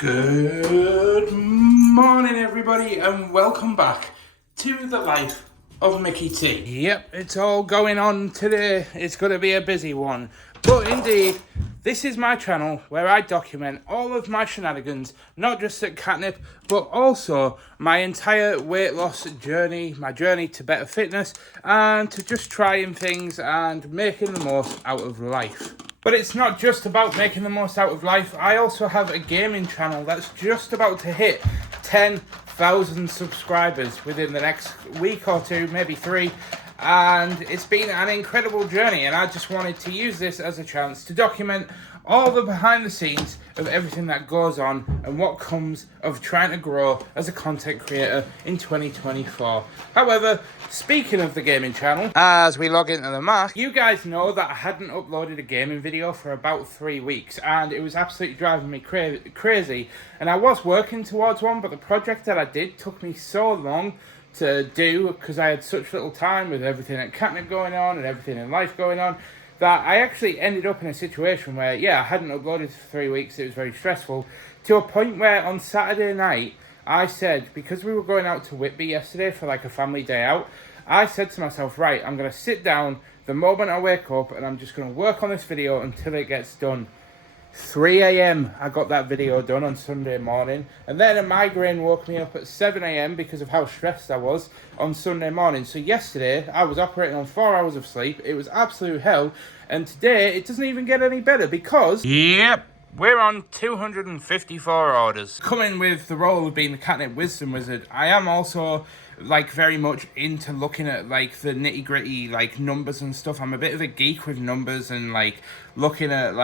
Good morning, everybody, and welcome back to the life of Mickey T. Yep, it's all going on today. It's going to be a busy one. But indeed, this is my channel where I document all of my shenanigans, not just at Katnipp, but also my entire weight loss journey, my journey to better fitness, and to just trying things and making the most out of life. But it's not just about making the most out of life. I also have a gaming channel that's just about to hit 10,000 subscribers within the next week or two, maybe 3. And it's been an incredible journey, and I just wanted to use this as a chance to document all the behind the scenes of everything that goes on and what comes of trying to grow as a content creator in 2024. However, speaking of the gaming channel, as we log into the Mac, you guys know that I hadn't uploaded a gaming video for about 3 weeks, and it was absolutely driving me crazy. And I was working towards one, but the project that I did took me so long to do because I had such little time with everything at Katnipp going on and everything in life going on, that I actually ended up in a situation where, I hadn't uploaded for 3 weeks. It was very stressful, to a point where on Saturday night, I said, because we were going out to Whitby yesterday for like a family day out, I said to myself, right, I'm going to sit down the moment I wake up and I'm just going to work on this video until it gets done. 3 a.m. I got that video done on Sunday morning, and then a migraine woke me up at 7 a.m. because of how stressed I was on Sunday morning. So yesterday I was operating on 4 hours of sleep. It was absolute hell, and today it doesn't even get any better because we're on 254 orders. Coming with the role of being the Katnipp Wisdom Wizard, I am also very much into looking at the nitty gritty numbers and stuff. I'm a bit of a geek with numbers and looking at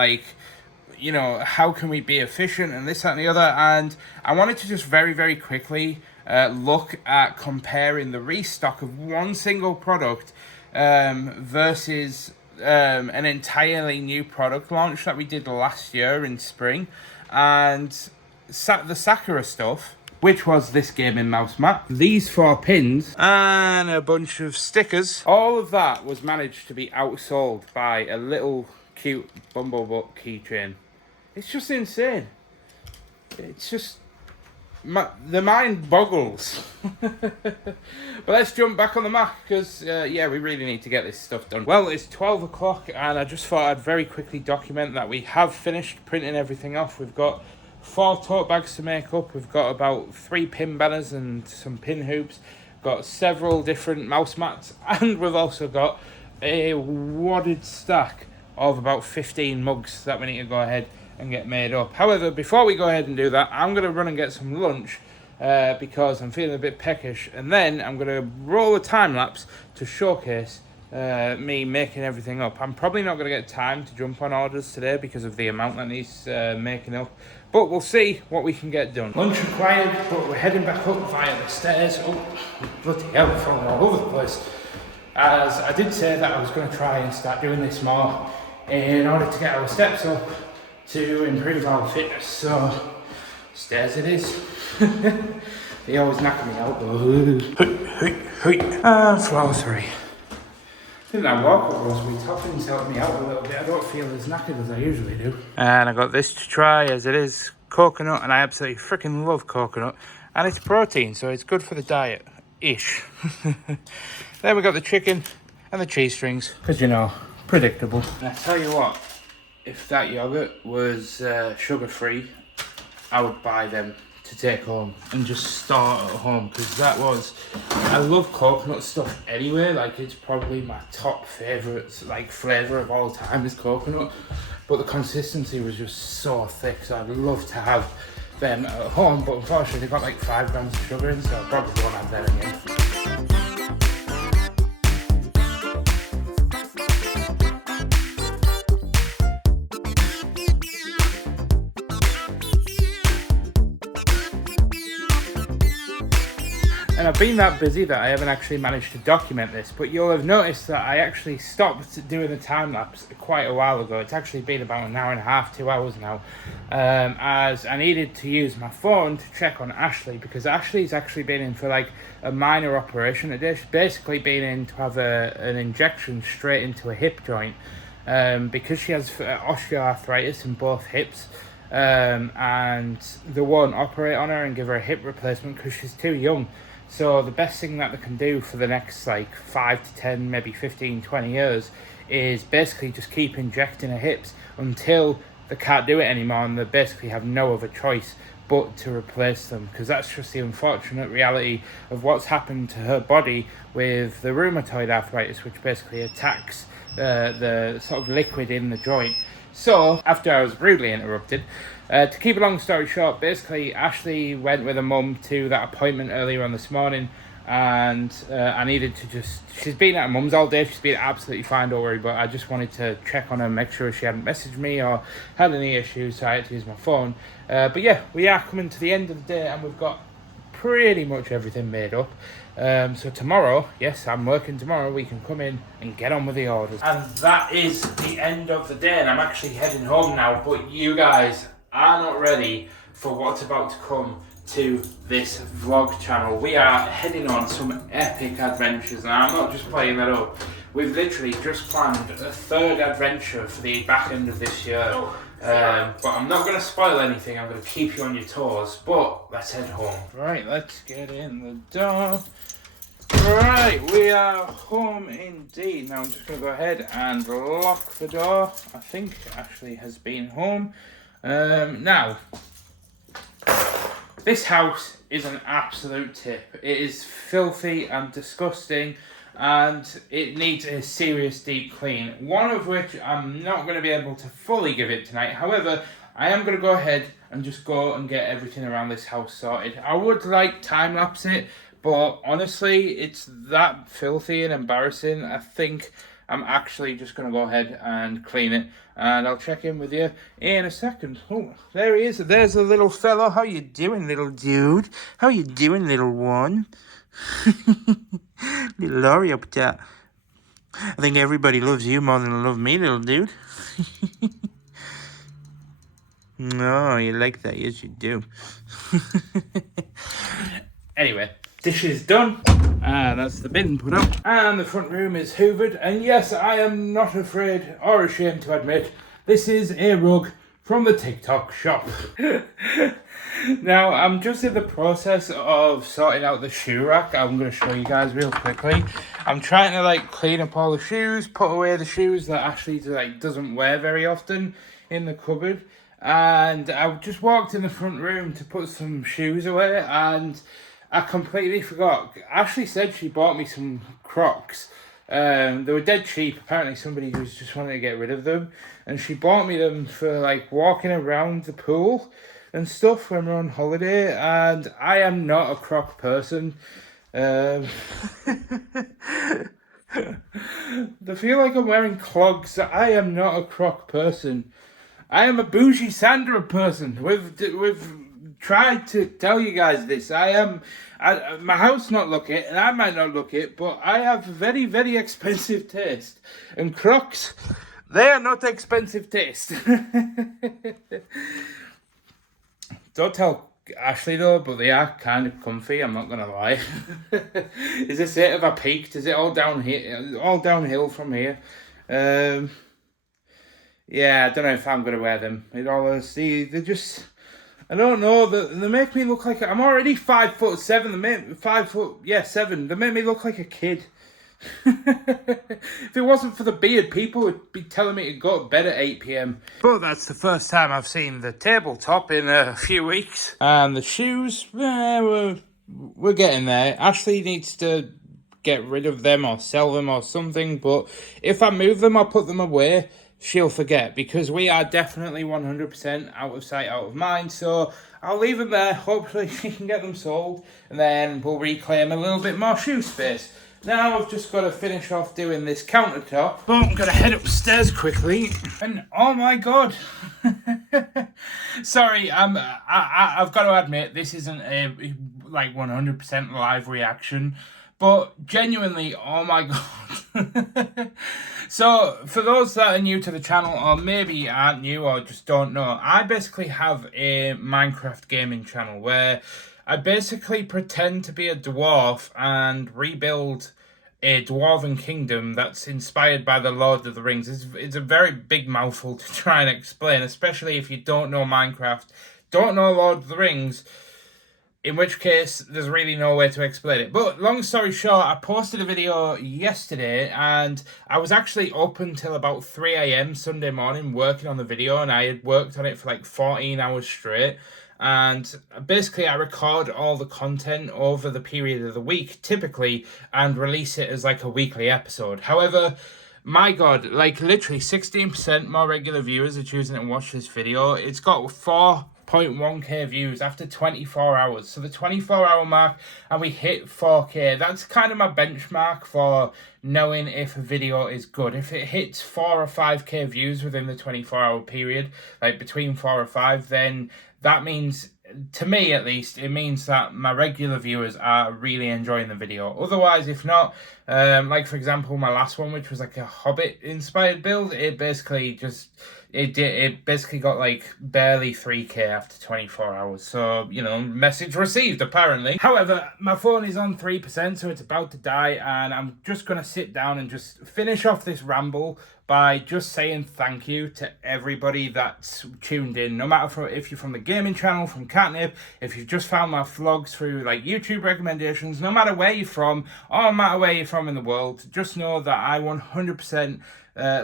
how can we be efficient and this, that, and the other. And I wanted to just very, very quickly look at comparing the restock of one single product versus an entirely new product launch that we did last year in spring. And the Sakura stuff, which was this gaming mouse mat, these 4 pins, and a bunch of stickers. All of that was managed to be outsold by a little cute Bumblebutt keychain. It's just insane. It's just... the mind boggles. But let's jump back on the Mac, because, we really need to get this stuff done. Well, it's 12 o'clock, and I just thought I'd very quickly document that we have finished printing everything off. We've got 4 tote bags to make up. We've got about 3 pin banners and some pin hoops. Got several different mouse mats, and we've also got a wadded stack of about 15 mugs that we need to go ahead and get made up. However, before we go ahead and do that, I'm going to run and get some lunch because I'm feeling a bit peckish, and then I'm going to roll a time lapse to showcase me making everything up. I'm probably not going to get time to jump on orders today because of the amount that needs making up, but we'll see what we can get done. Lunch required, but we're heading back up via the stairs. Oh, bloody hell, we're falling all over the place. As I did say that I was going to try and start doing this more in order to get our steps up to improve our fitness. So, stairs it is. They always knock me out though. Floor 3. I think that walk was sweet toppings helped me out a little bit. I don't feel as knackered as I usually do. And I got this to try, as it is coconut, and I absolutely freaking love coconut. And it's protein, so it's good for the diet-ish. Then we got the chicken and the cheese strings, because predictable. And I tell you what, if that yogurt was sugar-free, I would buy them to take home and just start at home, because I love coconut stuff anyway. It's probably my top favourite flavour of all time is coconut, but the consistency was just so thick, so I'd love to have them at home, but unfortunately they've got 5 grams of sugar in, so I probably won't have them again. And I've been that busy that I haven't actually managed to document this, but you'll have noticed that I actually stopped doing the time lapse quite a while ago. It's actually been about an hour and a half, 2 hours now, as I needed to use my phone to check on Ashley, because Ashley's actually been in for a minor operation today. She's basically been in to have an injection straight into a hip joint, because she has osteoarthritis in both hips. and they won't operate on her and give her a hip replacement because she's too young. So the best thing that they can do for the next like 5 to 10, maybe 15, 20 years is basically just keep injecting her hips until they can't do it anymore, and they basically have no other choice but to replace them, because that's just the unfortunate reality of what's happened to her body with the rheumatoid arthritis, which basically attacks the sort of liquid in the joint. So, after I was rudely interrupted, to keep a long story short, basically Ashley went with her mum to that appointment earlier on this morning, and I needed to just... She's been at her mum's all day, she's been absolutely fine, don't worry, but I just wanted to check on her, make sure she hadn't messaged me or had any issues, so I had to use my phone. But yeah, we are coming to the end of the day, and we've got pretty much everything made up. So tomorrow, yes, I'm working tomorrow, we can come in and get on with the orders. And that is the end of the day, and I'm actually heading home now, but you guys are not ready for what's about to come to this vlog channel. We are heading on some epic adventures, and I'm not just playing that up. We've literally just planned a third adventure for the back end of this year. But I'm not going to spoil anything, I'm going to keep you on your toes, but let's head home. Right, let's get in the door. Right, we are home indeed. Now I'm just going to go ahead and lock the door. I think Ashley has been home. Now, this house is an absolute tip. It is filthy and disgusting, and it needs a serious deep clean. One of which I'm not going to be able to fully give it tonight. However, I am going to go ahead and just go and get everything around this house sorted. I would like time-lapse it, but honestly, it's that filthy and embarrassing. I think I'm actually just going to go ahead and clean it, and I'll check in with you in a second. Oh, there he is. There's the little fellow. How you doing, little dude? How you doing, little one? Little Laurie up there. I think everybody loves you more than they love me, little dude. No, you like that. Yes, you do. Anyway, dishes done. That's the bin put up. And the front room is hoovered. And yes, I am not afraid or ashamed to admit, this is a rug from the TikTok shop. Now, I'm just in the process of sorting out the shoe rack. I'm going to show you guys real quickly. I'm trying to like clean up all the shoes, put away the shoes that Ashley like doesn't wear very often in the cupboard. And I just walked in the front room to put some shoes away, and I completely forgot. Ashley said she bought me some Crocs. They were dead cheap. Apparently somebody was just wanting to get rid of them, and she bought me them for like walking around the pool and stuff when we're on holiday, and I am not a Croc person. They feel like I'm wearing clogs. I am not a Croc person. I am a bougie Sandra person. We've tried to tell you guys this. My house not look it, and I might not look it, but I have very, very expensive taste. And Crocs, they are not expensive taste. Don't tell Ashley though, but they are kind of comfy, I'm not gonna lie. Is this it? Have I peaked? Is it all downhill from here? Yeah, I don't know if I'm going to wear them. In all honesty, they're just... I don't know. They make me look like... I'm already 5'7". They make 7. They make me look like a kid. If it wasn't for the beard, people would be telling me to go to bed at 8 p.m. But that's the first time I've seen the tabletop in a few weeks. And the shoes, we're getting there. Ashley needs to get rid of them or sell them or something. But if I move them or put them away, she'll forget, because we are definitely 100% out of sight, out of mind. So I'll leave them there. Hopefully she can get them sold, and then we'll reclaim a little bit more shoe space. Now I've just got to finish off doing this countertop. But I'm going to head upstairs quickly. And oh my god. Sorry, I've got to admit, this isn't a like 100% live reaction. But genuinely, oh my god. So, for those that are new to the channel, or maybe aren't new or just don't know, I basically have a Minecraft gaming channel where I basically pretend to be a dwarf and rebuild a dwarven kingdom that's inspired by the Lord of the Rings. It's a very big mouthful to try and explain, especially if you don't know Minecraft, don't know Lord of the Rings, in which case there's really no way to explain it. But long story short, I posted a video yesterday and I was actually up until about 3 a.m. Sunday morning working on the video, and I had worked on it for like 14 hours straight. And basically I record all the content over the period of the week typically and release it as like a weekly episode. However, my God, like literally 16% more regular viewers are choosing to watch this video. It's got 4.1k views after 24 hours. So the 24-hour mark, and we hit 4k. That's kind of my benchmark for knowing if a video is good. If it hits 4 or 5k views within the 24-hour period, like between 4 or 5, then that means, to me at least, it means that my regular viewers are really enjoying the video. Otherwise, if not, like for example, my last one, which was like a Hobbit inspired build, it basically got like barely 3k after 24 hours. So, you know, message received apparently. However, my phone is on 3%, so it's about to die, and I'm just gonna sit down and just finish off this ramble by just saying thank you to everybody that's tuned in, no matter if you're from the gaming channel, from Katnipp, if you've just found my vlogs through like YouTube recommendations, no matter where you're from, or no matter where you're from in the world, just know that I 100%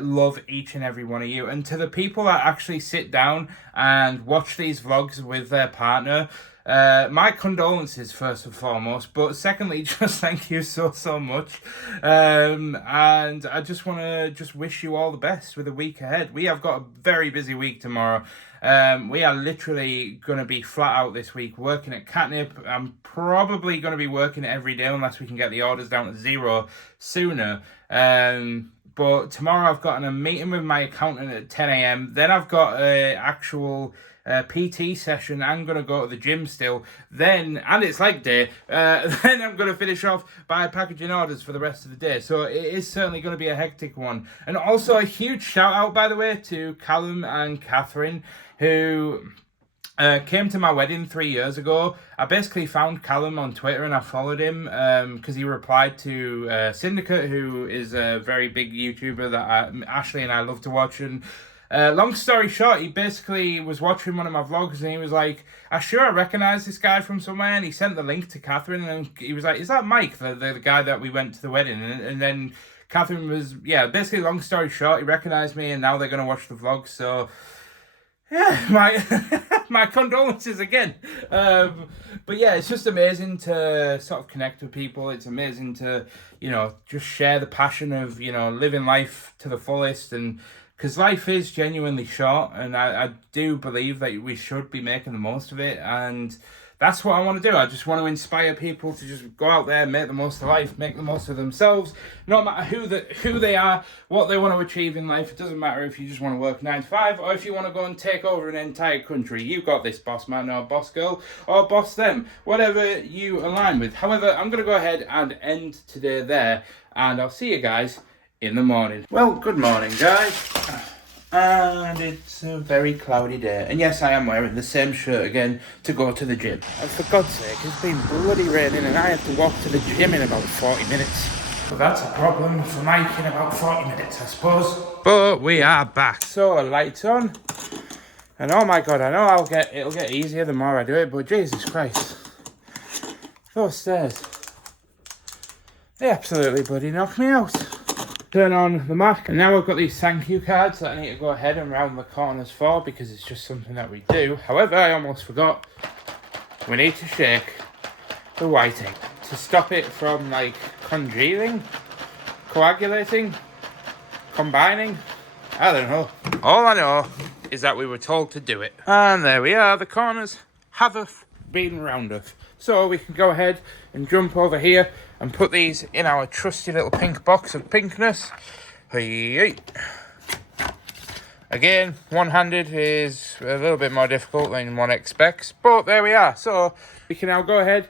love each and every one of you. And to the people that actually sit down and watch these vlogs with their partner, my condolences first and foremost, but secondly, just thank you so much. And I just want to wish you all the best with the week ahead. We have got a very busy week tomorrow. We are literally going to be flat out this week working at Katnipp. I'm probably going to be working every day unless we can get the orders down to 0 sooner. But tomorrow I've got a meeting with my accountant at 10 a.m. Then I've got an actual PT session. I'm going to go to the gym still. Then, and it's like day, then I'm going to finish off by packaging orders for the rest of the day. So it is certainly going to be a hectic one. And also a huge shout out, by the way, to Callum and Catherine, who came to my wedding 3 years ago. I basically found Callum on Twitter and I followed him because he replied to Syndicate, who is a very big YouTuber that Ashley and I love to watch. And long story short, he basically was watching one of my vlogs and he was like, I recognize this guy from somewhere. And he sent the link to Catherine and he was like, is that Mike, the guy that we went to the wedding? And then Catherine was, yeah, basically long story short, he recognized me and now they're going to watch the vlog. So yeah, my condolences again. But yeah, it's just amazing to sort of connect with people. It's amazing to, you know, just share the passion of, you know, living life to the fullest. And because life is genuinely short, and I do believe that we should be making the most of it. And that's what I want to do. I just want to inspire people to just go out there, make the most of life, make the most of themselves, no matter who they are, what they want to achieve in life. It doesn't matter if you just want to work 9 to 5 or if you want to go and take over an entire country. You got this, boss man or boss girl or boss them, whatever you align with. However, I'm going to go ahead and end today there, and I'll see you guys in the morning. Well, good morning, guys. And it's a very cloudy day. And yes, I am wearing the same shirt again to go to the gym. And for God's sake, it's been bloody raining and I have to walk to the gym in about 40 minutes. So that's a problem for Mike in about 40 minutes, I suppose. But we are back. So, lights on. And oh my God, I know it'll get easier the more I do it, but Jesus Christ. Those stairs. They absolutely bloody knock me out. Turn on the Mac, and now I've got these thank you cards that I need to go ahead and round the corners for because it's just something that we do. However, I almost forgot, we need to shake the whiting to stop it from like congealing, coagulating, combining. I don't know. All I know is that we were told to do it. And there we are, the corners have been rounded. So we can go ahead and jump over here and put these in our trusty little pink box of pinkness. Hey. Again, one-handed is a little bit more difficult than one expects, but there we are. So we can now go ahead,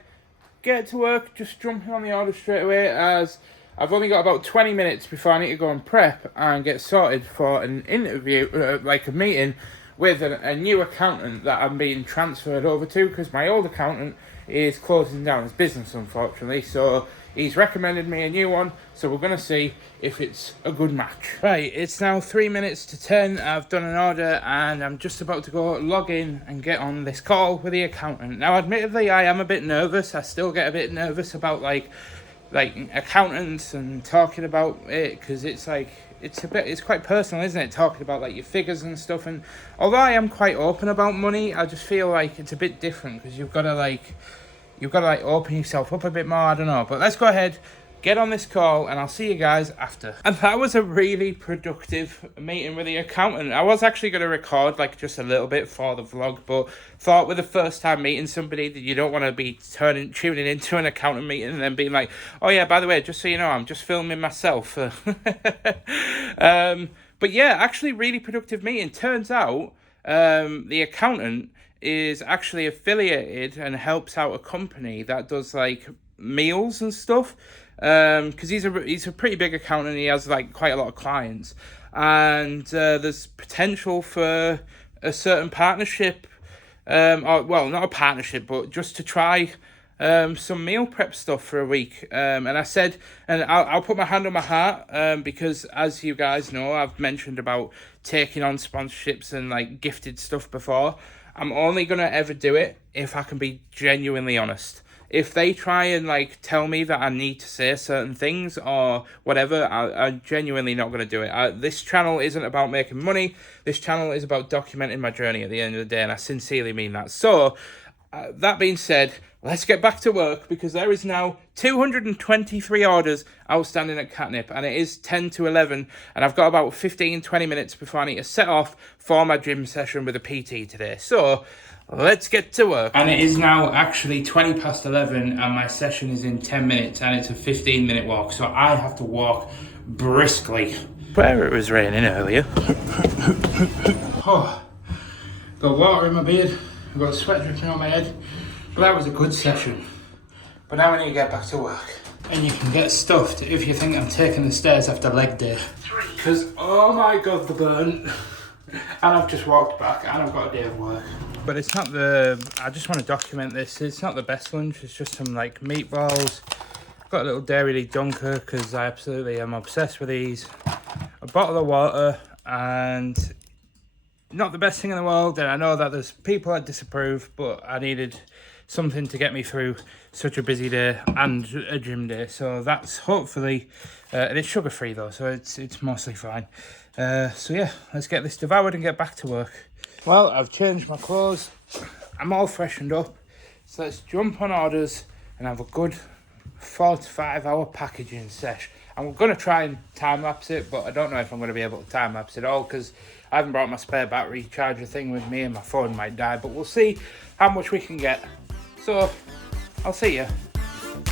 get to work, just jumping on the order straight away, as I've only got about 20 minutes before I need to go and prep and get sorted for an interview, like a meeting with a new accountant that I'm being transferred over to, because my old accountant is closing down his business, unfortunately. So he's recommended me a new one, so we're going to see if it's a good match. Right, it's now 3 minutes to 10. I've done an order and I'm just about to go log in and get on this call with the accountant. Now, admittedly, I am a bit nervous. I still get a bit nervous about like accountants and talking about it, because it's like, it's quite personal, isn't it, talking about like your figures and stuff. And although I am quite open about money, I just feel like it's a bit different, because you've got to open yourself up a bit more. I don't know, but let's go ahead, get on this call, and I'll see you guys after. And that was a really productive meeting with the accountant. I was actually going to record like just a little bit for the vlog, but thought with the first time meeting somebody that you don't want to be tuning into an accountant meeting and then being like, oh yeah, by the way, just so you know, I'm just filming myself. But yeah, actually really productive meeting. Turns out the accountant is actually affiliated and helps out a company that does like meals and stuff, because he's a pretty big accountant. He has like quite a lot of clients, and there's potential for a certain partnership, or well, not a partnership, but just to try some meal prep stuff for a week. And I said, and I'll put my hand on my heart, because as you guys know, I've mentioned about taking on sponsorships and like gifted stuff before. I'm only going to ever do it if I can be genuinely honest. If they try and like tell me that I need to say certain things or whatever, I'm genuinely not going to do it. This channel isn't about making money. This channel is about documenting my journey at the end of the day, and I sincerely mean that. So, that being said, let's get back to work, because there is now 223 orders outstanding at Katnipp, and it is 10 to 11, and I've got about 15-20 minutes before I need to set off for my gym session with a PT today. So let's get to work. And it is now actually 20 past 11, and my session is in 10 minutes, and it's a 15-minute walk, so I have to walk briskly. Where it was raining earlier. Oh, got water in my beard. I've got sweat dripping on my head. But that was a good session. But now I need to get back to work. And you can get stuffed if you think I'm taking the stairs after leg day. Because, oh my god, the burn. And I've just walked back and I've got a day of work. But it's not I just want to document this. It's not the best lunch. It's just some like meatballs. I've got a little Dairy Dunker because I absolutely am obsessed with these. A bottle of water, and not the best thing in the world, and I know that there's people that disapprove, but I needed something to get me through such a busy day and a gym day. So that's hopefully, and it's sugar free though, so it's mostly fine. So yeah, let's get this devoured and get back to work. Well, I've changed my clothes, I'm all freshened up, so let's jump on orders and have a good 4 to 5 hour packaging sesh. I'm going to try and time-lapse it, but I don't know if I'm going to be able to time-lapse it all, because I haven't brought my spare battery charger thing with me and my phone might die, but we'll see how much we can get. So, I'll see you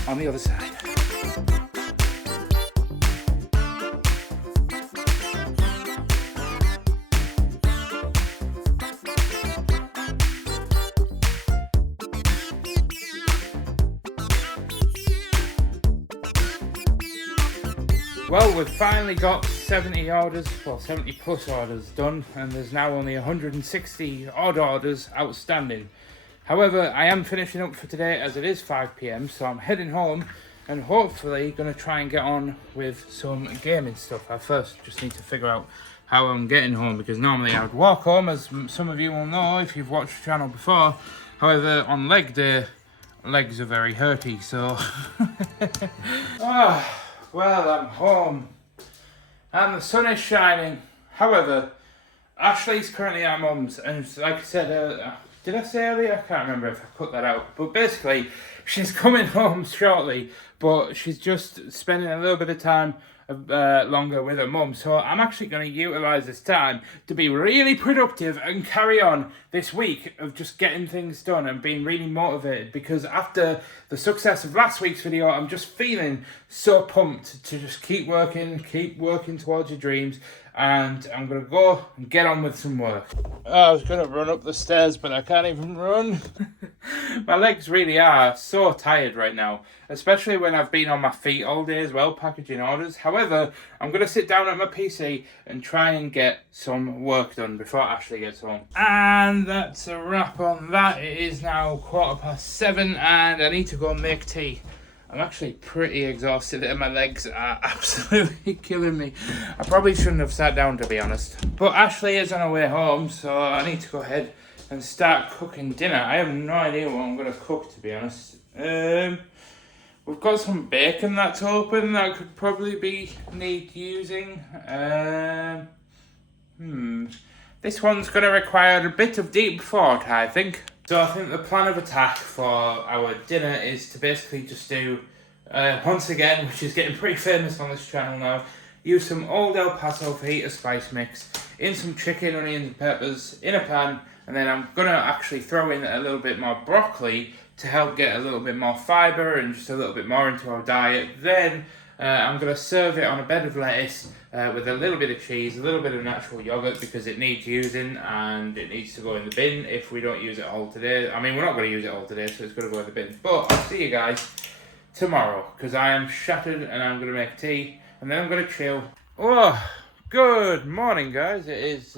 on the other side. Well, we've finally got 70 orders, well 70 plus orders done, and there's now only 160 odd orders outstanding. However, I am finishing up for today as it is 5 PM, so I'm heading home and hopefully going to try and get on with some gaming stuff. I first just need to figure out how I'm getting home, because normally I would walk home, as some of you will know if you've watched the channel before. However, on leg day, legs are very hurty, so... Well, I'm home, and the sun is shining. However, Ashley's currently at mum's, and like I said, did I say earlier? I can't remember if I put that out. But basically, she's coming home shortly, but she's just spending a little bit of time longer with her mum. So I'm actually going to utilise this time to be really productive and carry on this week of just getting things done and being really motivated, because after the success of last week's video, I'm just feeling so pumped to just keep working towards your dreams and I'm going to go and get on with some work. Oh, I was going to run up the stairs, but I can't even run. My legs really are so tired right now, especially when I've been on my feet all day as well, packaging orders. However, I'm going to sit down at my PC and try and get some work done before Ashley gets home. And that's a wrap on that. It is now 7:15 and I need to go and make tea. I'm actually pretty exhausted and my legs are absolutely killing me. I probably shouldn't have sat down, to be honest. But Ashley is on her way home, so I need to go ahead and start cooking dinner. I have no idea what I'm going to cook, to be honest. We've got some bacon that's open that could probably need using. This one's going to require a bit of deep thought, I think. So I think the plan of attack for our dinner is to basically just do, once again, which is getting pretty famous on this channel now, use some old El Paso fajita spice mix in some chicken, onions and peppers in a pan, and then I'm going to actually throw in a little bit more broccoli to help get a little bit more fibre and just a little bit more into our diet. Then I'm going to serve it on a bed of lettuce with a little bit of cheese, a little bit of natural yogurt because it needs using and it needs to go in the bin if we don't use it all today. I mean, we're not going to use it all today, so it's going to go in the bin. But I'll see you guys tomorrow because I am shattered and I'm going to make tea and then I'm going to chill. Oh, good morning, guys. It is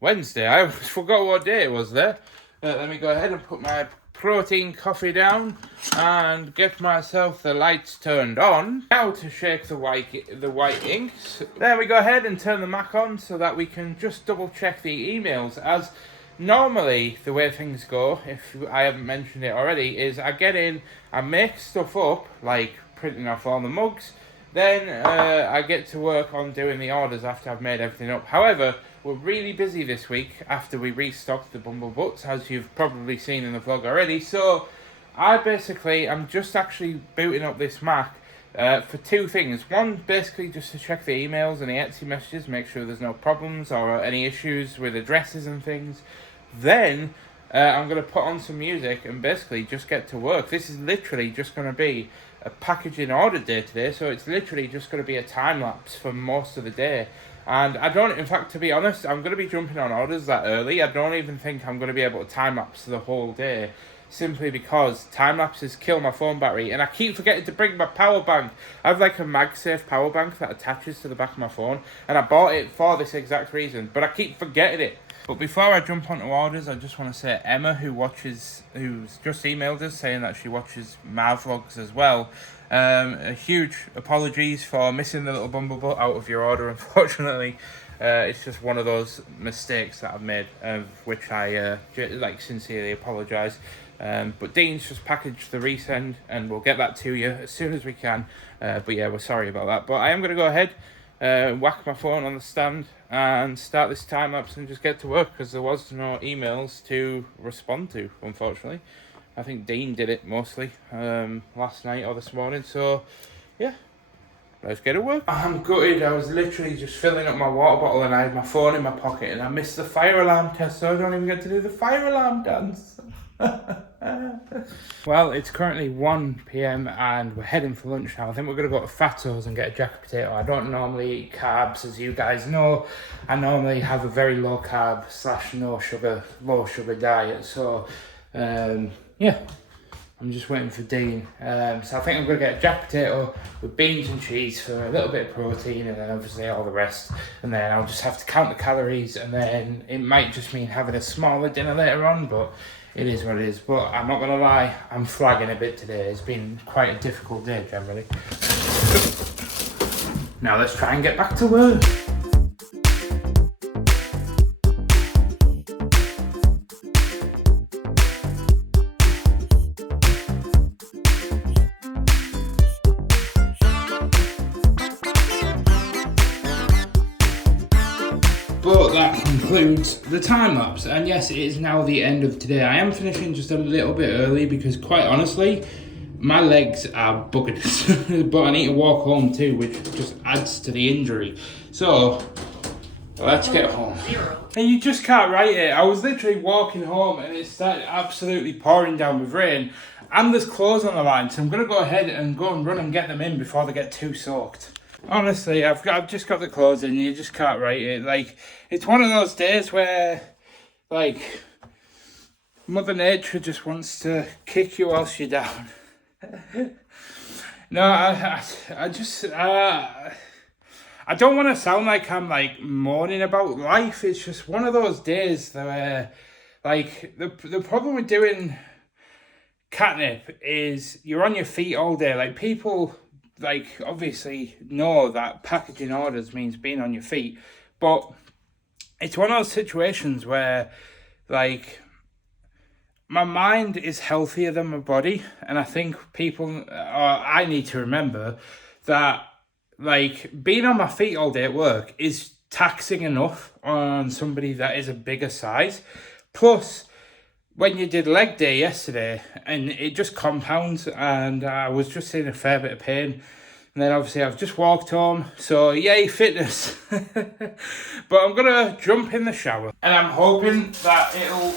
Wednesday. I almost forgot what day it was there. Let me go ahead and put my protein coffee down and get myself the lights turned on. Now to shake the white inks. Then we go ahead and turn the Mac on so that we can just double check the emails. As normally the way things go, if I haven't mentioned it already, is I get in, I make stuff up like printing off all the mugs, then I get to work on doing the orders after I've made everything up. However, we're really busy this week after we restocked the Bumble Butts, as you've probably seen in the vlog already. So I'm just actually booting up this Mac for two things. One, basically just to check the emails and the Etsy messages, make sure there's no problems or any issues with addresses and things. Then I'm going to put on some music and basically just get to work. This is literally just going to be a packaging order day today, so it's literally just going to be a time lapse for most of the day. And in fact, to be honest, I'm going to be jumping on orders that early. I don't even think I'm going to be able to time-lapse the whole day, simply because time-lapses kill my phone battery, and I keep forgetting to bring my power bank. I have like a MagSafe power bank that attaches to the back of my phone, and I bought it for this exact reason, but I keep forgetting it. But before I jump onto orders, I just want to say Emma, who's just emailed us saying that she watches my vlogs as well, a huge apologies for missing the little Bumblebutt out of your order, unfortunately. It's just one of those mistakes that I've made, which I sincerely apologise. But Dean's just packaged the resend and we'll get that to you as soon as we can. But yeah, we're sorry about that. But I am going to go ahead, whack my phone on the stand and start this time lapse and just get to work because there was no emails to respond to, unfortunately. I think Dean did it mostly last night or this morning, so yeah, let's get to work. I'm gutted. I was literally just filling up my water bottle and I had my phone in my pocket and I missed the fire alarm test, so I don't even get to do the fire alarm dance. Well, it's currently 1 p.m. and we're heading for lunch now. I think we're going to go to Fatso's and get a jacket potato. I don't normally eat carbs, as you guys know. I normally have a very low carb / low sugar diet, so yeah, I'm just waiting for Dean. So I think I'm going to get a jack potato with beans and cheese for a little bit of protein and then obviously all the rest. And then I'll just have to count the calories and then it might just mean having a smaller dinner later on, but it is what it is. But I'm not going to lie, I'm flagging a bit today. It's been quite a difficult day generally. Now let's try and get back to work. But that concludes the time lapse, and yes, it is now the end of today. I am finishing just a little bit early because quite honestly, my legs are buggered. But I need to walk home too, which just adds to the injury. So let's get home. And you just can't write it. I was literally walking home and it started absolutely pouring down with rain, and there's clothes on the line, so I'm going to go ahead and run and get them in before they get too soaked. Honestly, I've just got the clothes in. You just can't write it. Like, it's one of those days where, like, Mother Nature just wants to kick you whilst you're down. No, I just I don't want to sound like I'm like moaning about life. It's just one of those days where, like, the problem with doing Katnipp is you're on your feet all day. Like, people, like, obviously know that packaging orders means being on your feet, but it's one of those situations where, like, my mind is healthier than my body, and I think people, or I need to remember that, like, being on my feet all day at work is taxing enough on somebody that is a bigger size. Plus, when you did leg day yesterday, and it just compounds, and I was just in a fair bit of pain. And then obviously I've just walked home, so yay fitness. But I'm gonna jump in the shower, and I'm hoping that it'll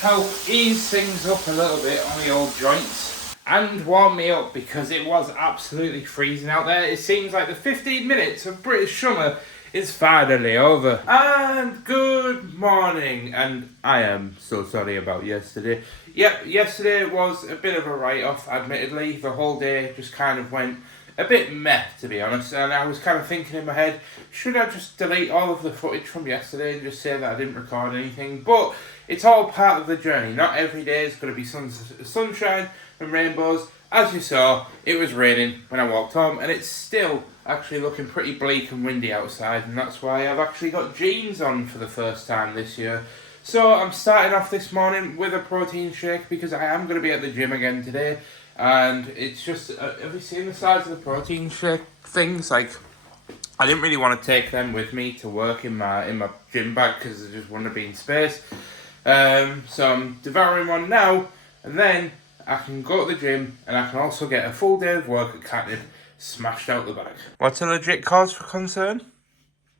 help ease things up a little bit on the old joints and warm me up, because it was absolutely freezing out there. It seems like the 15 minutes of British summer is finally over. And good morning, and I am so sorry about yesterday. Yep, yesterday was a bit of a write-off, admittedly. The whole day just kind of went a bit meh, to be honest, and I was kind of thinking in my head, should I just delete all of the footage from yesterday and just say that I didn't record anything? But it's all part of the journey. Not every day is going to be sunshine and rainbows. As you saw, it was raining when I walked home, and it's still actually looking pretty bleak and windy outside, and that's why I've actually got jeans on for the first time this year. So I'm starting off this morning with a protein shake, because I am going to be at the gym again today. And it's just, have you seen the size of the protein shake things? Like, I didn't really want to take them with me to work in my gym bag, because I just wouldn't be in space. So I'm devouring one now, and then I can go to the gym, and I can also get a full day of work at Katnipp smashed out the bag. What's a legit cause for concern?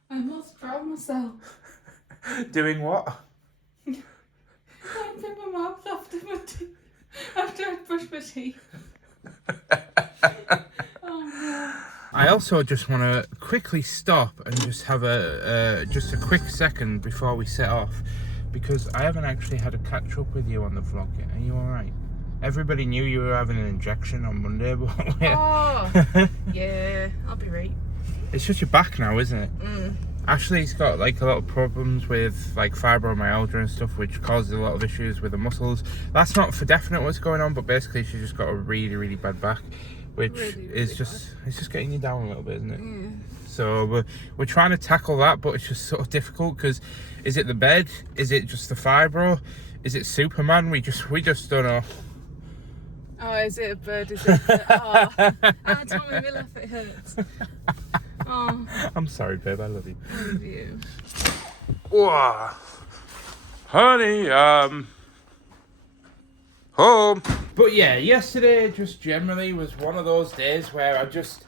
I must drown myself. Doing what? Wiping my mouth after I brush my teeth. Oh no. I also just want to quickly stop and just have a quick second before we set off, because I haven't actually had a catch up with you on the vlog yet. Are you alright? Everybody knew you were having an injection on Monday, but oh, yeah, I'll be right. It's just your back now, isn't it? Mm. Ashley's got like a lot of problems with like fibromyalgia and stuff, which causes a lot of issues with the muscles. That's not for definite what's going on, but basically she's just got a really, really bad back, which is just, it's just getting you down a little bit, isn't it? Yeah. So we're trying to tackle that, but it's just sort of difficult, because is it the bed? Is it just the fibro? Is it Superman? We just don't know. Oh, is it a bird? Is it? Oh, don't make me laugh. It hurts. Oh. I'm sorry, babe. I love you. I love you. Whoa. Honey, home. But yeah, yesterday just generally was one of those days where I had just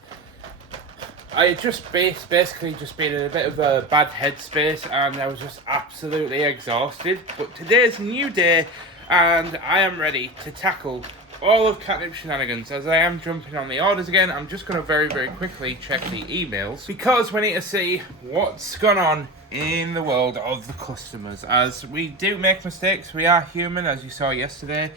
basically just been in a bit of a bad headspace, and I was just absolutely exhausted. But today's a new day, and I am ready to tackle all of Katnipp shenanigans. As I am jumping on the orders again, I'm just going to very, very quickly check the emails, because we need to see what's gone on in the world of the customers. As we do make mistakes, we are human, as you saw yesterday.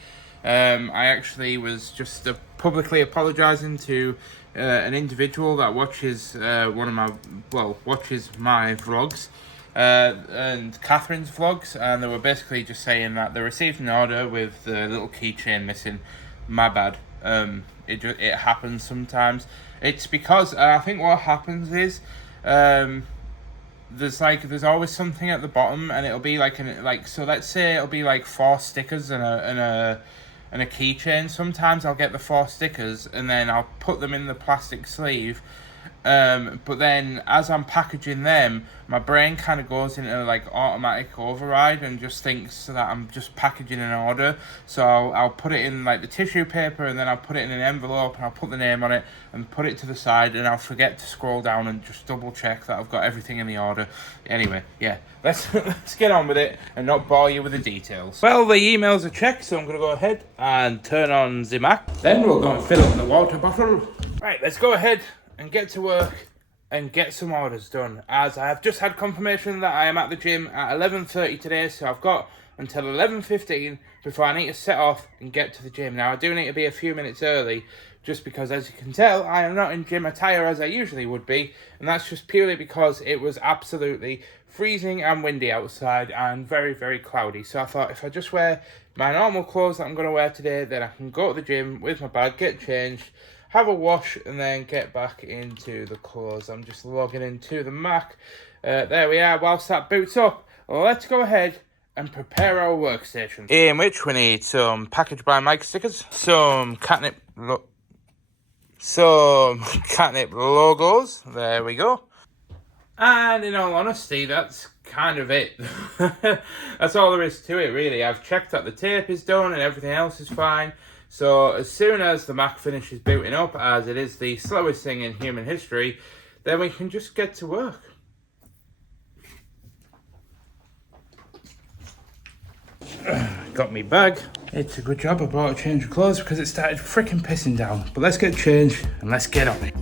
I actually was just publicly apologising to an individual that watches watches my vlogs. And Catherine's vlogs, and they were basically just saying that they received an order with the little keychain missing. My bad. It happens sometimes. It's because I think what happens is there's always something at the bottom, and it'll be so let's say it'll be like 4 stickers and a keychain. Sometimes I'll get the 4 stickers and then I'll put them in the plastic sleeve. But then as I'm packaging them, my brain kind of goes into like automatic override and just thinks that I'm just packaging an order. So I'll put it in like the tissue paper, and then I'll put it in an envelope, and I'll put the name on it and put it to the side, and I'll forget to scroll down and just double check that I've got everything in the order. Anyway, yeah, let's get on with it and not bore you with the details. Well, the emails are checked, so I'm going to go ahead and turn on the Mac. Then we'll go and fill up the water bottle. Right, let's go ahead and get to work and get some orders done, as I have just had confirmation that I am at the gym at 11:30 today, so I've got until 11:15 before I need to set off and get to the gym. Now, I do need to be a few minutes early, just because, as you can tell, I am not in gym attire as I usually would be, and that's just purely because it was absolutely freezing and windy outside and very, very cloudy. So I thought, if I just wear my normal clothes that I'm going to wear today, then I can go to the gym with my bag, get changed, have a wash, and then get back into the clothes. I'm just logging into the Mac. There we are. Whilst that boots up, let's go ahead and prepare our workstation, in which we need some Packaged by Mike stickers, some Katnipp logos. There we go. And in all honesty, that's kind of it. That's all there is to it, really. I've checked that the tape is done and everything else is fine. So as soon as the Mac finishes booting up, as it is the slowest thing in human history, then we can just get to work. Got me bag. It's a good job I brought a change of clothes because it started freaking pissing down. But let's get changed and let's get on it.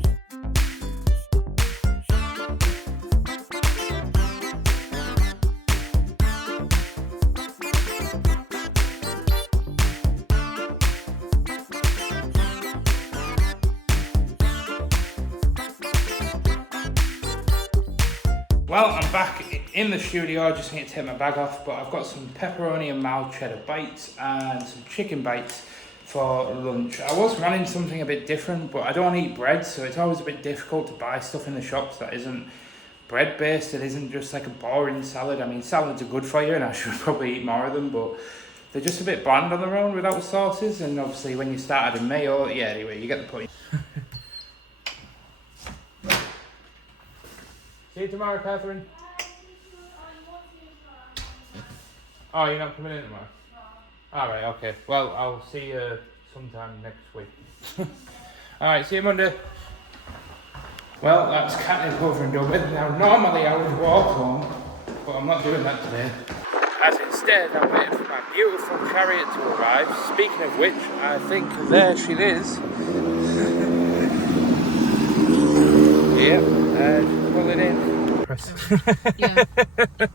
Well, I'm back in the studio. I just need to take my bag off, but I've got some pepperoni and mild cheddar bites and some chicken bites for lunch. I was running something a bit different, but I don't eat bread, so it's always a bit difficult to buy stuff in the shops that isn't bread based. It isn't just like a boring salad. I mean, salads are good for you, and I should probably eat more of them, but they're just a bit bland on their own without sauces, and obviously when you start adding mayo, yeah, anyway, you get the point. See you tomorrow, Catherine. Oh, you're not coming in tomorrow? No. Alright, okay. Well, I'll see you sometime next week. Alright, see you Monday. Well, that's Katnipp over and done with. Now, normally I would walk home, but I'm not doing that today. As instead, I'm waiting for my beautiful chariot to arrive. Speaking of which, I think there she is. Yep, and pull it in. Yeah. I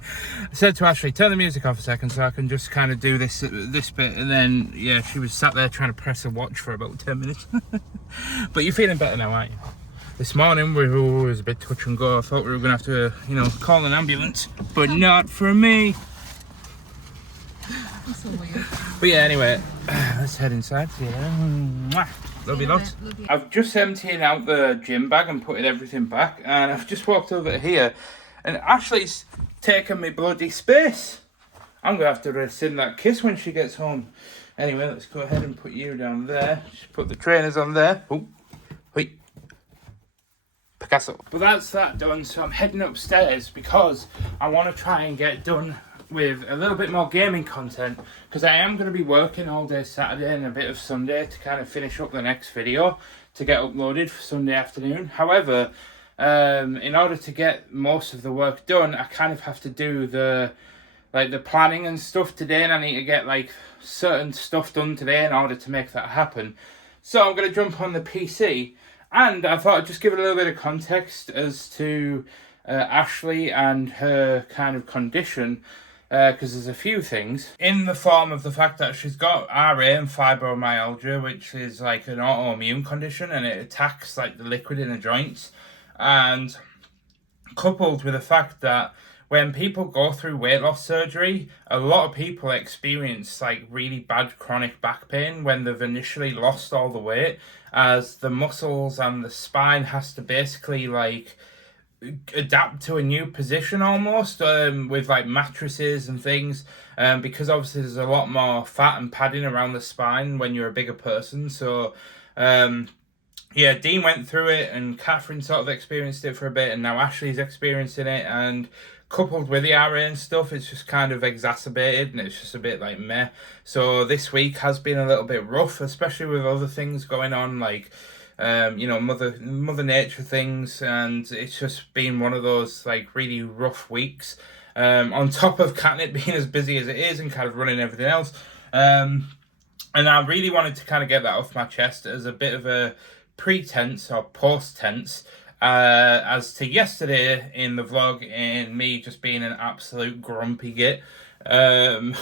said to Ashley, turn the music off a second so I can just kind of do this bit, and then yeah, she was sat there trying to press a watch for about 10 minutes. But you're feeling better now, aren't you? This morning we was a bit touch and go. I thought we were going to have to, call an ambulance, but not for me. That's so weird. But yeah, anyway, let's head inside. Yeah. Love you lots. I've just emptied out the gym bag and putting everything back, and I've just walked over here, and Ashley's taken me bloody space. I'm going to have to rescind that kiss when she gets home. Anyway, let's go ahead and put you down there. Just put the trainers on there. Oh, wait. Picasso. But that's that done, so I'm heading upstairs because I want to try and get done with a little bit more gaming content, because I am going to be working all day Saturday and a bit of Sunday to kind of finish up the next video to get uploaded for Sunday afternoon. However, in order to get most of the work done, I kind of have to do the planning and stuff today, and I need to get like certain stuff done today in order to make that happen. So I'm going to jump on the PC, and I thought I'd just give it a little bit of context as to Ashley and her kind of condition, because there's a few things in the form of the fact that she's got RA and fibromyalgia, which is like an autoimmune condition, and it attacks like the liquid in the joints, and coupled with the fact that when people go through weight loss surgery, a lot of people experience like really bad chronic back pain when they've initially lost all the weight, as the muscles and the spine has to basically like adapt to a new position almost, with like mattresses and things, because obviously there's a lot more fat and padding around the spine when you're a bigger person. So yeah, Dean went through it, and Catherine sort of experienced it for a bit, and now Ashley's experiencing it, and coupled with the RA and stuff, it's just kind of exacerbated, and it's just a bit like meh. So this week has been a little bit rough, especially with other things going on, like mother nature things, and it's just been one of those like really rough weeks, on top of Katnipp being as busy as it is and kind of running everything else, and I really wanted to kind of get that off my chest as a bit of a pre-tense or post-tense, as to yesterday in the vlog and me just being an absolute grumpy git. I've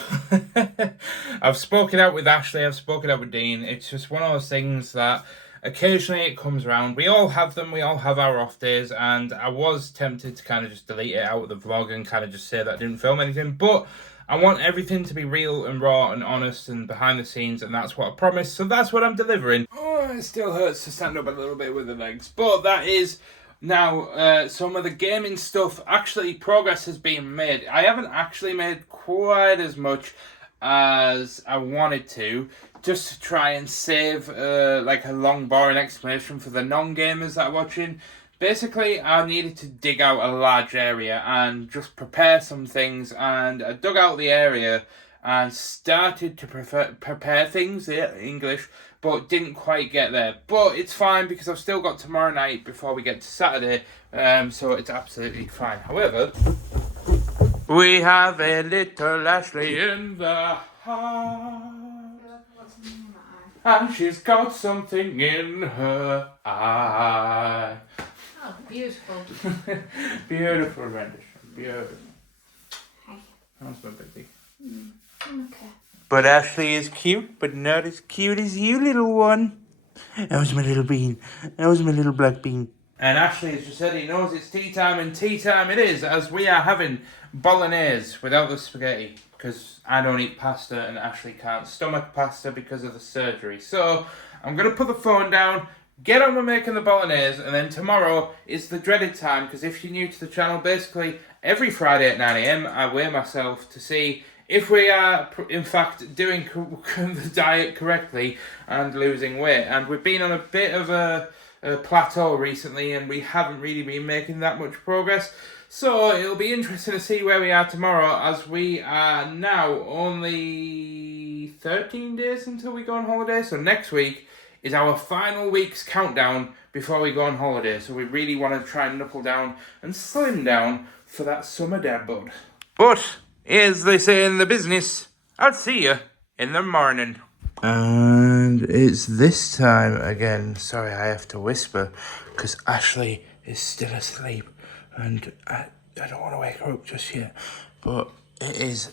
spoken out with Ashley, I've spoken out with Dean. It's just one of those things that occasionally it comes around. We all have them, we all have our off days, and I was tempted to kind of just delete it out of the vlog and kind of just say that I didn't film anything, but I want everything to be real and raw and honest and behind the scenes, and that's what I promised, so that's what I'm delivering. Oh, it still hurts to stand up a little bit with the legs, but that is now some of the gaming stuff. Actually, progress has been made. I haven't actually made quite as much as I wanted to, just to try and save like a long boring explanation for the non-gamers that are watching. Basically, I needed to dig out a large area and just prepare some things, and I dug out the area and started to prepare things, English, but didn't quite get there. But it's fine because I've still got tomorrow night before we get to Saturday, so it's absolutely fine. However, we have a little Ashley in the house, and she's got something in her eye. Oh, beautiful. Beautiful rendition. Beautiful. Hi. How's my baby? I'm okay. But Ashley is cute, but not as cute as you, little one. That was my little bean. That was my little black bean. And Ashley has just said he knows it's tea time, and tea time it is, as we are having bolognese without the spaghetti, because I don't eat pasta and Ashley can't stomach pasta because of the surgery. So I'm going to put the phone down, get on with making the bolognese, and then tomorrow is the dreaded time, because if you're new to the channel, basically every Friday at 9 AM I weigh myself to see if we are in fact doing the diet correctly and losing weight. And we've been on a bit of a plateau recently, and we haven't really been making that much progress. So it'll be interesting to see where we are tomorrow, as we are now only 13 days until we go on holiday. So next week is our final week's countdown before we go on holiday. So we really want to try and knuckle down and slim down for that summer dad bod. But as they say in the business, I'll see you in the morning. And it's this time again. Sorry, I have to whisper because Ashley is still asleep and I don't want to wake her up just yet. But it is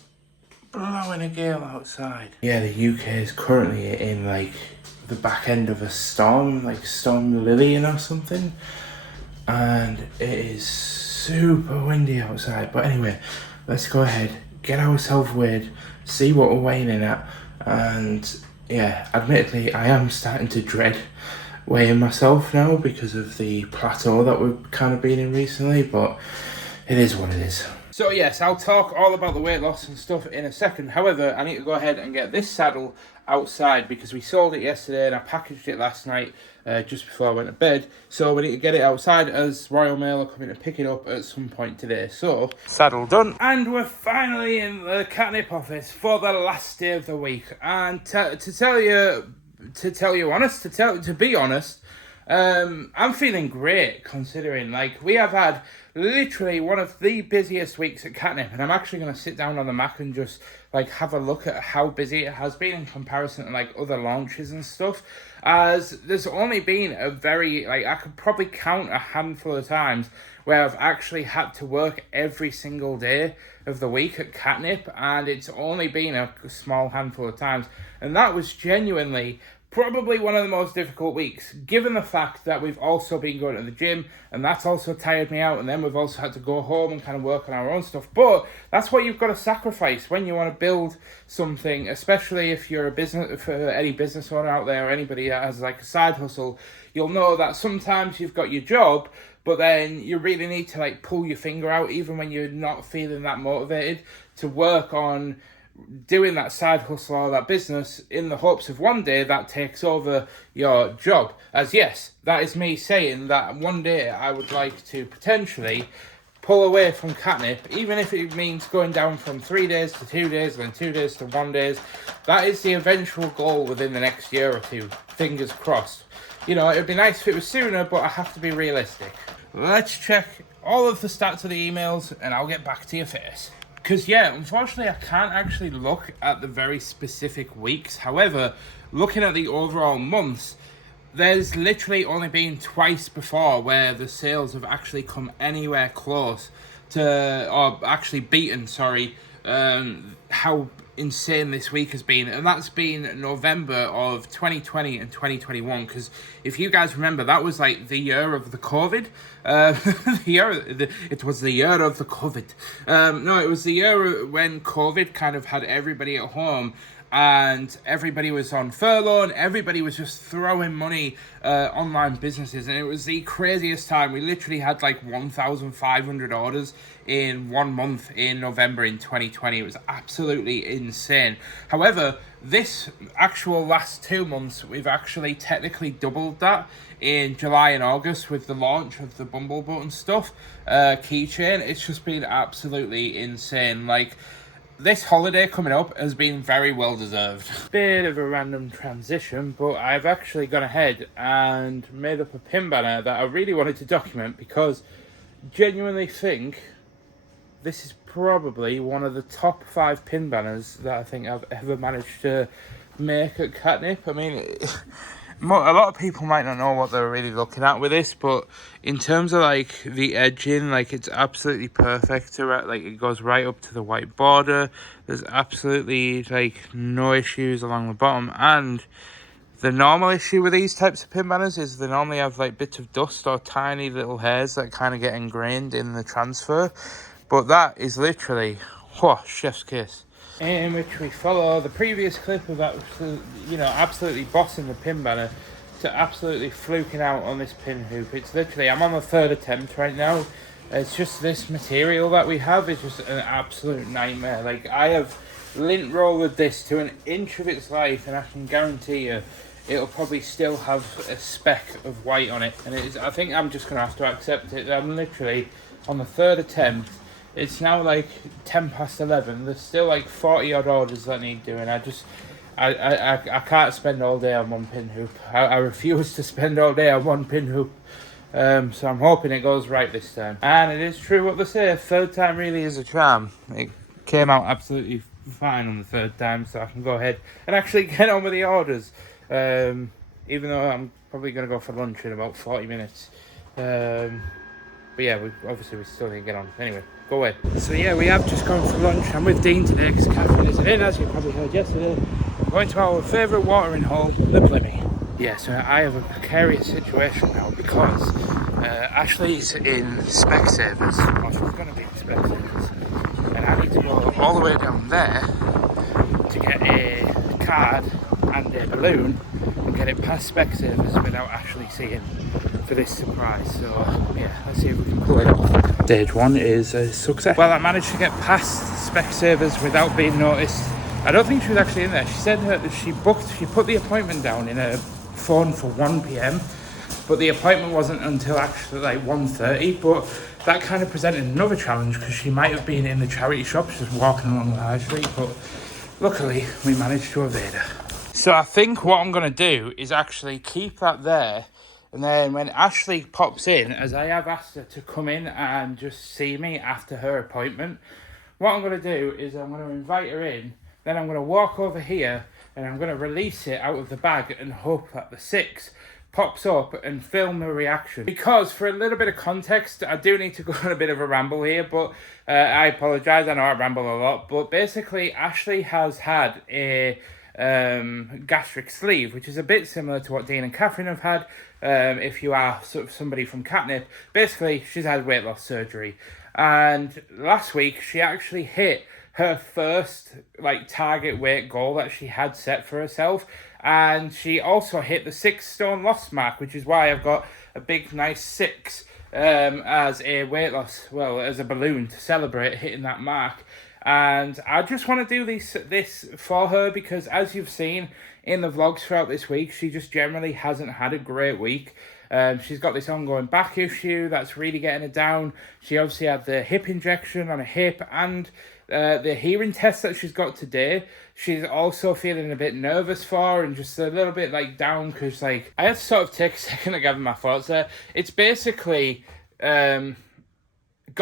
blowing a gale outside. Yeah, the UK is currently in like the back end of a storm, like Storm Lillian or something. And it is super windy outside. But anyway, let's go ahead, get ourselves weighed, see what we're weighing in at. And yeah, admittedly, I am starting to dread weighing myself now because of the plateau that we've kind of been in recently, but it is what it is. So yes, I'll talk all about the weight loss and stuff in a second. However, I need to go ahead and get this saddle outside because we sold it yesterday and I packaged it last night just before I went to bed. So we need to get it outside as Royal Mail are coming to pick it up at some point today. So, saddle done. And we're finally in the Katnipp office for the last day of the week. And to be honest, I'm feeling great considering, like, we have had literally one of the busiest weeks at Katnipp, and I'm actually going to sit down on the Mac and just like have a look at how busy it has been in comparison to like other launches and stuff, as there's only been a very, like, I could probably count a handful of times where I've actually had to work every single day of the week at Katnipp, and it's only been a small handful of times, and that was genuinely probably one of the most difficult weeks, given the fact that we've also been going to the gym, and that's also tired me out, and then we've also had to go home and kind of work on our own stuff. But that's what you've got to sacrifice when you want to build something, especially if you're a business, for any business owner out there, or anybody that has like a side hustle. You'll know that sometimes you've got your job, but then you really need to like pull your finger out, even when you're not feeling that motivated, to work on doing that side hustle or that business in the hopes of one day that takes over your job. As yes, that is me saying that one day I would like to potentially pull away from Katnipp, even if it means going down from 3 days to 2 days, and then 2 days to 1 day. That is the eventual goal within the next year or two. Fingers crossed. You know, it'd be nice if it was sooner, but I have to be realistic. Let's check all of the stats of the emails and I'll get back to your face. Because, yeah, unfortunately, I can't actually look at the very specific weeks. However, looking at the overall months, there's literally only been twice before where the sales have actually come anywhere close to, or actually beaten, sorry, how insane this week has been. And that's been November of 2020 and 2021, because if you guys remember, that was like the year of the COVID. It was the year of the COVID. No, it was the year when COVID kind of had everybody at home, and everybody was on furlough, and everybody was just throwing money online businesses, and it was the craziest time. We literally had like 1,500 orders in 1 month in November in 2020. It was absolutely insane. However, this actual last 2 months, we've actually technically doubled that in July and August with the launch of the Bumble Button stuff, keychain. It's just been absolutely insane. Like, this holiday coming up has been very well deserved. Bit of a random transition, but I've actually gone ahead and made up a pin banner that I really wanted to document, because genuinely think this is probably one of the top 5 pin banners that I think I've ever managed to make at Katnipp. I mean, a lot of people might not know what they're really looking at with this, but in terms of like the edging, like it's absolutely perfect. Like it goes right up to the white border. There's absolutely like no issues along the bottom. And the normal issue with these types of pin banners is they normally have like bits of dust or tiny little hairs that kind of get ingrained in the transfer. But that is literally, chef's kiss. In which we follow the previous clip of absolutely bossing the pin banner to absolutely fluking out on this pin hoop. It's literally, I'm on the 3rd attempt right now. It's just this material that we have is just an absolute nightmare. Like, I have lint rolled this to an inch of its life, and I can guarantee you it'll probably still have a speck of white on it. And I think I'm just going to have to accept it. I'm literally on the 3rd attempt. It's now like 11:10. There's still like 40 odd orders that need doing. I can't spend all day on one pin hoop. I refuse to spend all day on one pin hoop. So I'm hoping it goes right this time. And it is true what they say, 3rd time really is a charm. It came out absolutely fine on the 3rd time, so I can go ahead and actually get on with the orders. Even though I'm probably going to go for lunch in about 40 minutes. But yeah, we still need to get on. Anyway, go away. So yeah, we have just gone for lunch. I'm with Dean today because Catherine isn't in, as you probably heard yesterday. We're going to our favourite watering hole, the Plymmy. Yeah, so I have a precarious situation now because Ashley's in Specsavers, or she's going to be in Specsavers, and I need to go all the way down there to get a card and a balloon and get it past Specsavers without actually seeing for this surprise. So yeah, let's see if we can pull it off. Stage 1 is a success. Well, I managed to get past Specsavers without being noticed. I don't think she was actually in there. She said that she put the appointment down in her phone for 1 p.m, but the appointment wasn't until actually like 1:30. But that kind of presented another challenge because she might have been in the charity shop just walking along the high street, but luckily we managed to evade her. So I think what I'm going to do is actually keep that there, and then when Ashley pops in, as I have asked her to come in and just see me after her appointment, what I'm going to do is I'm going to invite her in, then I'm going to walk over here and I'm going to release it out of the bag and hope that the 6 pops up and film the reaction. Because for a little bit of context, I do need to go on a bit of a ramble here, but I apologise, I know I ramble a lot, but basically Ashley has had a gastric sleeve, which is a bit similar to what Dean and Catherine have had. If you are sort of somebody from Katnipp, basically she's had weight loss surgery, and last week she actually hit her first like target weight goal that she had set for herself, and she also hit the 6 stone loss mark, which is why I've got a big nice 6 as a weight loss, well, as a balloon to celebrate hitting that mark. And I just want to do this for her because, as you've seen in the vlogs throughout this week, she just generally hasn't had a great week. She's got this ongoing back issue that's really getting her down. She obviously had the hip injection on her hip, and the hearing test that she's got today, she's also feeling a bit nervous for and just a little bit like down because like I had to sort of take a second to gather my thoughts there. It's basically got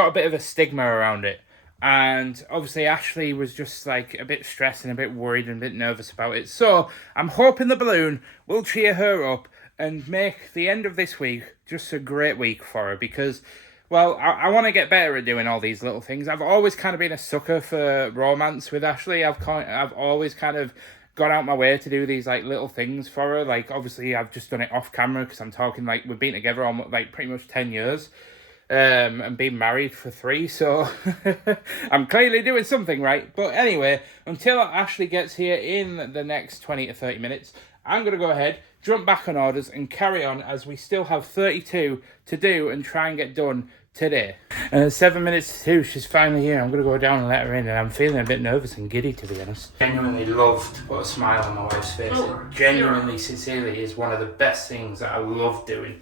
a bit of a stigma around it. And obviously Ashley was just like a bit stressed and a bit worried and a bit nervous about it. So I'm hoping the balloon will cheer her up and make the end of this week just a great week for her because, well, I want to get better at doing all these little things. I've always kind of been a sucker for romance with Ashley. I've always kind of gone out my way to do these like little things for her. Like obviously I've just done it off camera because I'm talking like we've been together almost like pretty much 10 years. And been married for 3, so I'm clearly doing something right. But anyway, until Ashley gets here in the next 20 to 30 minutes, I'm going to go ahead, jump back on orders and carry on as we still have 32 to do and try and get done today. And at 7 minutes to 2, she's finally here. I'm going to go down and let her in, and I'm feeling a bit nervous and giddy, to be honest. Genuinely love to put a smile on my wife's face. It genuinely, sincerely is one of the best things that I love doing.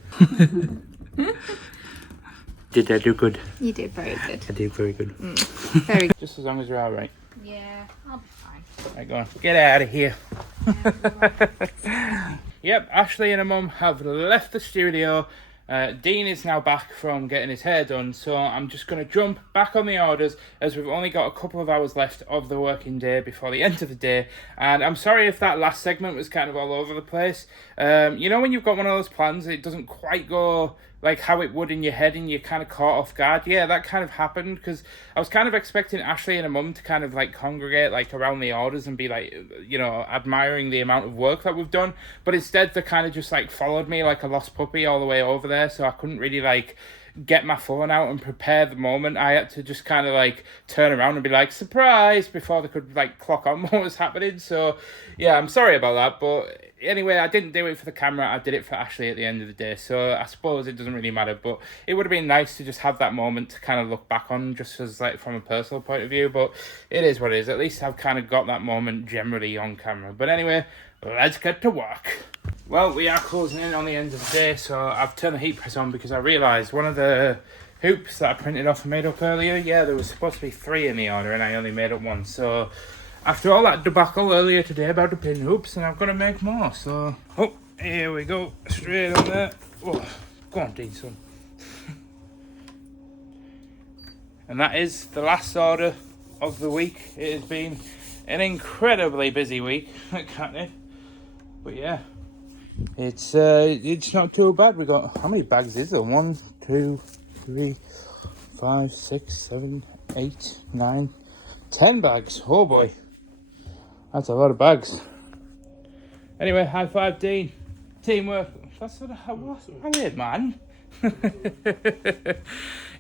Did I do good? You did very good. I did very good. Very good. Just as long as you're alright. Yeah, I'll be fine. Right, go on. Get out of here. Yep, Ashley and her mum have left the studio. Dean is now back from getting his hair done, so I'm just going to jump back on the orders as we've only got a couple of hours left of the working day before the end of the day. And I'm sorry if that last segment was kind of all over the place. You know when you've got one of those plans, it doesn't quite go like how it would in your head and you're kind of caught off guard. Yeah, that kind of happened because I was kind of expecting Ashley and her mum to kind of like congregate like around the orders and be like, you know, admiring the amount of work that we've done. But instead they kind of just like followed me like a lost puppy all the way over there. So I couldn't really like get my phone out and prepare the moment. I had to just kind of like turn around and be like, surprise, before they could like clock on what was happening. So yeah, I'm sorry about that, but anyway, I didn't do it for the camera, I did it for Ashley at the end of the day, so I suppose it doesn't really matter, but it would have been nice to just have that moment to kind of look back on, just as like from a personal point of view, but it is what it is. At least I've kind of got that moment generally on camera. But anyway, let's get to work. Well, we are closing in on the end of the day, so I've turned the heat press on because I realised one of the hoops that I printed off and made up earlier, yeah, there was supposed to be 3 in the order and I only made up 1, so after all that debacle earlier today about the pin hoops, and I've got to make more, so oh, here we go, straight on there. Oh, go on, Dean, son. And that is the last order of the week. It has been an incredibly busy week at Katnipp, but yeah, it's not too bad. We got, how many bags is there? 1, 2, 3, 5, 6, 7, 8, 9, 10 bags. Oh boy, that's a lot of bags. Anyway, high five, Dean. Teamwork. That's what I did, man.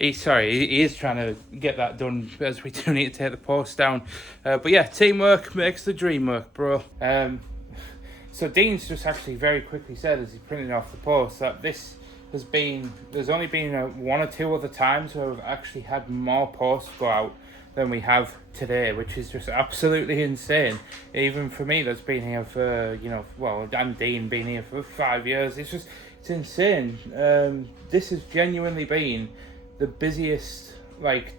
He is trying to get that done as we do need to take the post down. But yeah, teamwork makes the dream work, bro. So Dean's just actually very quickly said as he printed off the post that there's only been 1 or 2 other times where we've actually had more posts go out than we have today, which is just absolutely insane. Even for me, that's been here for, and Dean been here for 5 years. It's insane. This has genuinely been the busiest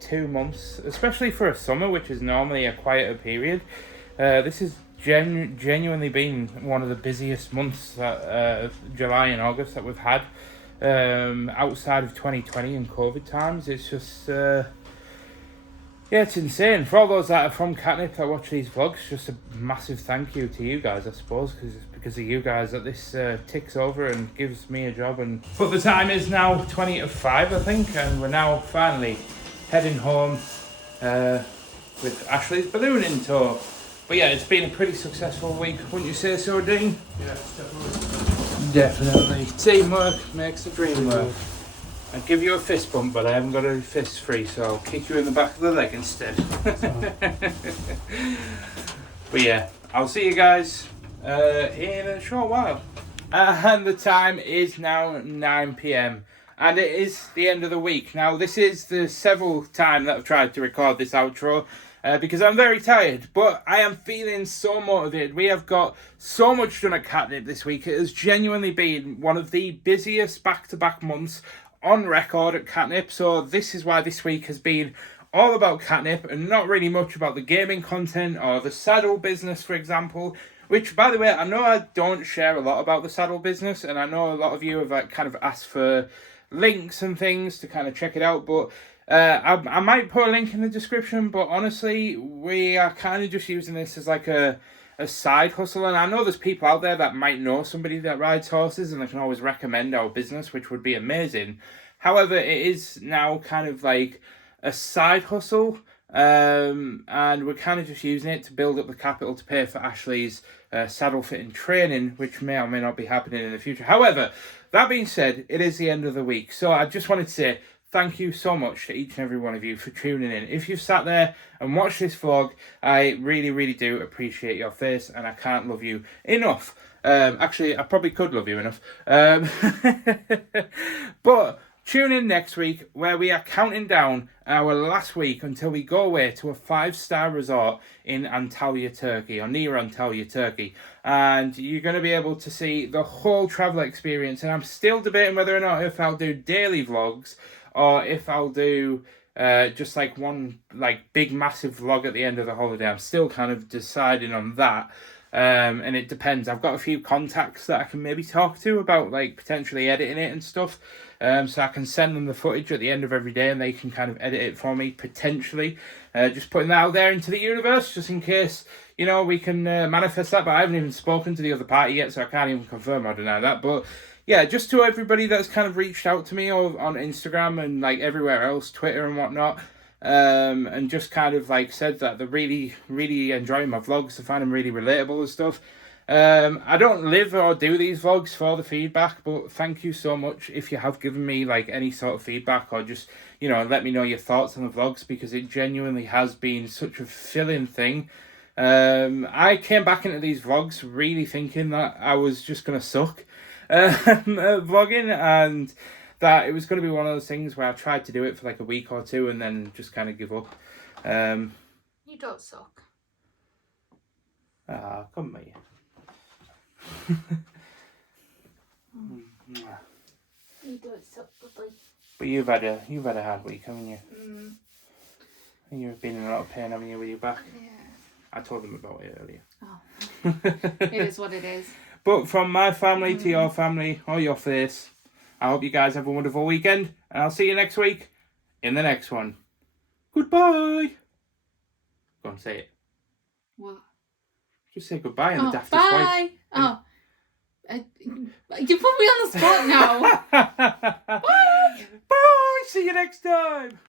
2 months, especially for a summer, which is normally a quieter period. This has genuinely been one of the busiest months, July and August, that we've had outside of 2020 and COVID times. It's just yeah, it's insane. For all those that are from Katnipp that watch these vlogs, just a massive thank you to you guys, I suppose, because it's because of you guys that this ticks over and gives me a job. But the time is now 20 to 5, I think, and we're now finally heading home with Ashley's balloon in tow. But yeah, it's been a pretty successful week, wouldn't you say so, Dean? Yeah, definitely. Definitely. Teamwork makes the dream work. I'd give you a fist bump, but I haven't got a fist free, so I'll kick you in the back of the leg instead. But yeah, I'll see you guys in a short while. And the time is now 9 PM. And it is the end of the week. Now, this is the seventh time that I've tried to record this outro. Because I'm very tired, but I am feeling so motivated. We have got so much done at Katnipp this week. It has genuinely been one of the busiest back-to-back months on record at Katnipp. So this is why this week has been all about Katnipp and not really much about the gaming content or the saddle business, for example. Which, by the way, I know I don't share a lot about the saddle business, and I know a lot of you have kind of asked for links and things to kind of check it out, but I might put a link in the description, but honestly, we are kind of just using this as like a a side hustle. And I know there's people out there that might know somebody that rides horses and they can always recommend our business, which would be amazing. However, it is now kind of like a side hustle. And we're kind of just using it to build up the capital to pay for Ashley's saddle fitting training, which may or may not be happening in the future. However, that being said, it is the end of the week. So I just wanted to say thank you so much to each and every one of you for tuning in. If you've sat there and watched this vlog, I really, really do appreciate your face, and I can't love you enough. Actually, I probably could love you enough. But tune in next week where we are counting down our last week until we go away to a 5-star resort in Antalya, Turkey, or near Antalya, Turkey. And you're going to be able to see the whole travel experience. And I'm still debating whether or not if I'll do daily vlogs or if I'll do just like one like big massive vlog at the end of the holiday. I'm still kind of deciding on that. And it depends. I've got a few contacts that I can maybe talk to about like potentially editing it and stuff. So I can send them the footage at the end of every day and they can kind of edit it for me, potentially. Just putting that out there into the universe, just in case, you know, we can manifest that. But I haven't even spoken to the other party yet, so I can't even confirm or deny that. But yeah, just to everybody that's kind of reached out to me on Instagram and like everywhere else, Twitter and whatnot, and just kind of like said that they're really, really enjoying my vlogs. They find them really relatable and stuff. I don't live or do these vlogs for the feedback, but thank you so much if you have given me like any sort of feedback or just, you know, let me know your thoughts on the vlogs, because it genuinely has been such a filling thing. I came back into these vlogs really thinking that I was just going to suck at vlogging, and that it was going to be one of those things where I tried to do it for like a week or two and then just kind of give up. You don't suck. Come here. You don't suck, buddy. But you've had a hard week, haven't you? Mm. And you've been in a lot of pain, haven't you, with your back? Yeah. I told them about it earlier. Oh. It is what it is. But from my family to your family or your face, I hope you guys have a wonderful weekend, and I'll see you next week in the next one. Goodbye. Go on, say it. What? Just say goodbye in the daftest bye. voice. Oh. You put me on the spot now. Bye. Bye. See you next time.